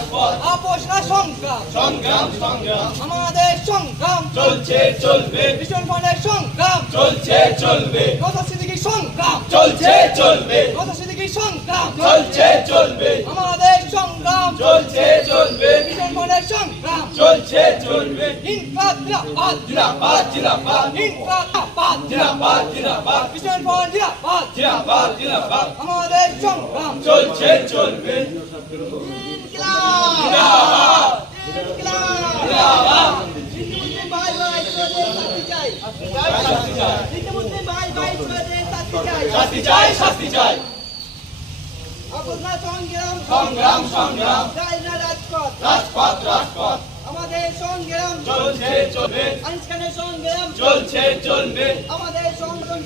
রাজপথ আপোষ না সংগ্রাম সংগ্রাম সংগ্রাম আমাদের সংগ্রাম চলছে চলবে ভীষণ ফলের সংগ্রাম চলছে চলবে কথা সিদ্দিকী সংগ্রাম চলছে চলবে কথা সিদ্দিকী সংগ্রাম চলছে চলবে আমাদের সংগ্রাম চলছে চলবে ভীষণ ফলের সংগ্রাম চলছে চলবে ইনকলাব জিন্দাবাদ জিন্দাবাদ জিন্দাবাদ ইনকলাব জিন্দাবাদ জিন্দাবাদ ভীষণ ফল জিন্দাবাদ জিন্দাবাদ জিন্দাবাদ আমাদের সংগ্রাম চলছে চলবে জিন্দাবাদ জিন্দাবাদ শাস্তি চাই শাস্তি চাই সংগ্রাম সংগ্রাম রাজপথ রাজপথ রাজপথ আমাদের সংগ্রাম চলছে চলবে আইনস্টাইনের সংগ্রাম চলছে চলবে আমাদের সংগ্রাম